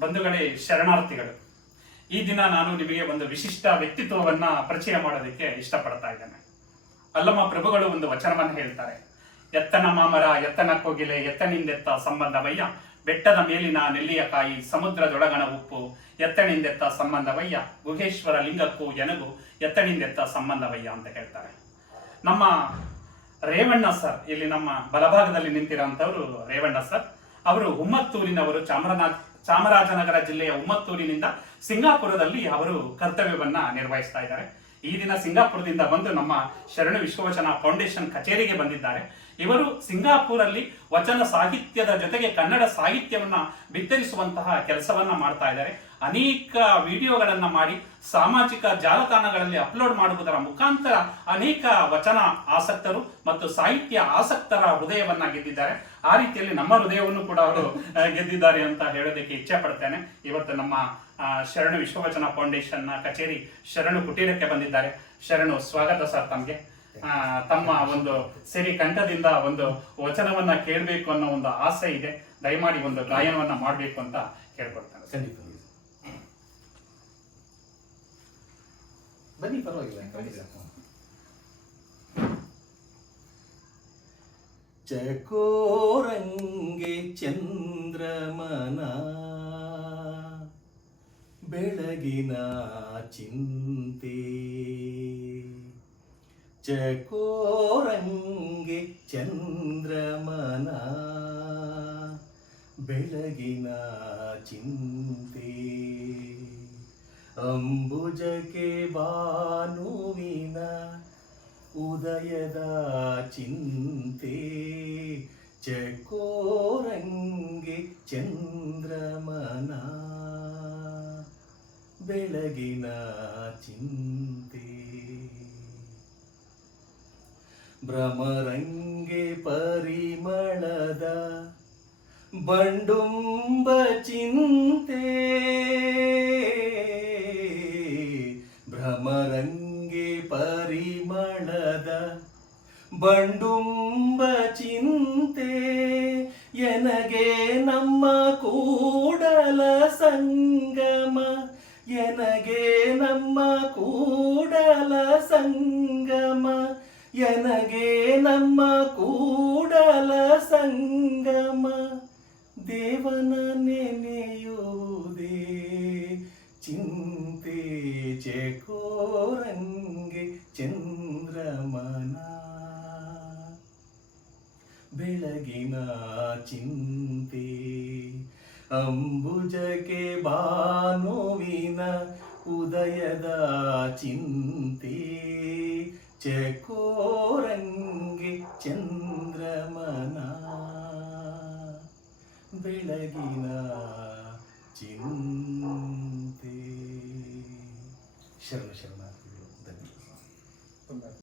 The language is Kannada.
ಬಂಧುಗಳೇ, ಶರಣಾರ್ಥಿಗಳು. ಈ ದಿನ ನಾನು ನಿಮಗೆ ಒಂದು ವಿಶಿಷ್ಟ ವ್ಯಕ್ತಿತ್ವವನ್ನ ಪರಿಚಯ ಮಾಡೋದಕ್ಕೆ ಇಷ್ಟಪಡ್ತಾ ಇದ್ದೇನೆ. ಅಲ್ಲಮ್ಮ ಪ್ರಭುಗಳು ಒಂದು ವಚನವನ್ನು ಹೇಳ್ತಾರೆ. ಎತ್ತನ ಮಾಮರ, ಎತ್ತನ ಕೋಗಿಲೆ, ಎತ್ತನಿಂದೆತ್ತ ಸಂಬಂಧವಯ್ಯ, ಬೆಟ್ಟದ ಮೇಲಿನ ನೆಲ್ಲಿಯ ಕಾಯಿ, ಸಮುದ್ರದೊಳಗಣ ಉಪ್ಪು, ಎತ್ತನಿಂದೆತ್ತ ಸಂಬಂಧವಯ್ಯ, ಗುಹೇಶ್ವರ ಲಿಂಗಕ್ಕೂ ಎನಗು, ಎತ್ತನಿಂದೆತ್ತ ಸಂಬಂಧವಯ್ಯ ಅಂತ ಹೇಳ್ತಾರೆ. ನಮ್ಮ ರೇವಣ್ಣ ಸರ್, ಇಲ್ಲಿ ನಮ್ಮ ಬಲಭಾಗದಲ್ಲಿ ನಿಂತಿರುವಂತವರು ರೇವಣ್ಣ ಸರ್, ಅವರು ಹುಮ್ಮತ್ತೂರಿನವರು ಚಾಮರಾಜ ಚಾಮರಾಜನಗರ ಜಿಲ್ಲೆಯ ಉಮ್ಮತ್ತೂರಿನಿಂದ ಸಿಂಗಾಪುರದಲ್ಲಿ ಅವರು ಕರ್ತವ್ಯವನ್ನ ನಿರ್ವಹಿಸ್ತಾ ಇದ್ದಾರೆ. ಈ ದಿನ ಸಿಂಗಾಪುರದಿಂದ ಬಂದು ನಮ್ಮ ಶರಣ ವಿಶ್ವವಚನ ಫೌಂಡೇಶನ್ ಕಚೇರಿಗೆ ಬಂದಿದ್ದಾರೆ. ಇವರು ಸಿಂಗಾಪುರಲ್ಲಿ ವಚನ ಸಾಹಿತ್ಯದ ಜೊತೆಗೆ ಕನ್ನಡ ಸಾಹಿತ್ಯವನ್ನ ಬಿತ್ತರಿಸುವಂತಹ ಕೆಲಸವನ್ನ ಮಾಡ್ತಾ ಇದ್ದಾರೆ. ಅನೇಕ ವಿಡಿಯೋಗಳನ್ನು ಮಾಡಿ ಸಾಮಾಜಿಕ ಜಾಲತಾಣಗಳಲ್ಲಿ ಅಪ್ಲೋಡ್ ಮಾಡುವುದರ ಮುಖಾಂತರ ಅನೇಕ ವಚನ ಆಸಕ್ತರು ಮತ್ತು ಸಾಹಿತ್ಯ ಆಸಕ್ತರ ಹೃದಯವನ್ನ ಗೆದ್ದಿದ್ದಾರೆ. ಆ ರೀತಿಯಲ್ಲಿ ನಮ್ಮ ಹೃದಯವನ್ನು ಕೂಡ ಅವರು ಗೆದ್ದಿದ್ದಾರೆ ಅಂತ ಹೇಳೋದಕ್ಕೆ ಇಚ್ಛೆ ಪಡ್ತೇನೆ. ಇವತ್ತು ನಮ್ಮ ಶರಣು ವಿಶ್ವವಚನ ಫೌಂಡೇಶನ್ನ ಕಚೇರಿ ಶರಣು ಕುಟೀರಕ್ಕೆ ಬಂದಿದ್ದಾರೆ. ಶರಣು, ಸ್ವಾಗತ ಸರ್ ತಮಗೆ. ತಮ್ಮ ಒಂದು ಸಿರಿ ಕಂಠದಿಂದ ಒಂದು ವಚನವನ್ನ ಕೇಳಬೇಕು ಅನ್ನೋ ಒಂದು ಆಸೆ ಇದೆ. ದಯಮಾಡಿ ಒಂದು ಗಾಯನವನ್ನ ಮಾಡಬೇಕು ಅಂತ ಕೇಳ್ಕೊಳ್ತೇನೆ. ಬನ್ನಿ ಪರವಾಗಿಲ್ಲ ಚಕೋರಂಗೆ ಚಂದ್ರಮನ ಬೆಳಗಿನ ಚಿಂತೆ. ಚಕೋರಂಗೆ ಚಂದ್ರಮನ ಬೆಳಗಿನ ಚಿಂತೆ. ಅಂಬುಜಕ್ಕೆ ಬಾನುವಿನ ಉದಯದ ಚಿಂತೆ ಚಕೋರಂಗೆ ಚಂದ್ರಮನ ಬೆಳಗಿನ ಚಿಂತೆ. ಭ್ರಮರಂಗೆ ಪರಿಮಳದ ಬಂಡುಂಬ ಚಿಂತೆ ಭ್ರಮರಂಗೆ ಪರಿಮಳದ ಬಂಡುಂಬ ಚಿಂತೆ, ಎನಗೆ ನಮ್ಮ ಕೂಡಲ ಸಂಗಮ, ಎನಗೆ ನಮ್ಮ ಕೂಡಲ ಸಂಗಮ, ಎನಗೆ ನಮ್ಮ ಕೂಡಲ ಸಂಗಮ. ದೇವನ ನೆನೆಯುವುದೇ ಚಂದ್ರಮನ. ಬೆಳಗಿನ ಚಿಂತೆ ಅಂಬುಜಕ್ಕೆ ಬಾನುವಿನ ಉದಯದ ಚಿಂತೆ. ಚಕೋರಂಗೆ ಚಂದ್ರಮನ. ಬೆಳಗಿನ ಚಿಂತೆ. ಶರಣ ಶರಣ.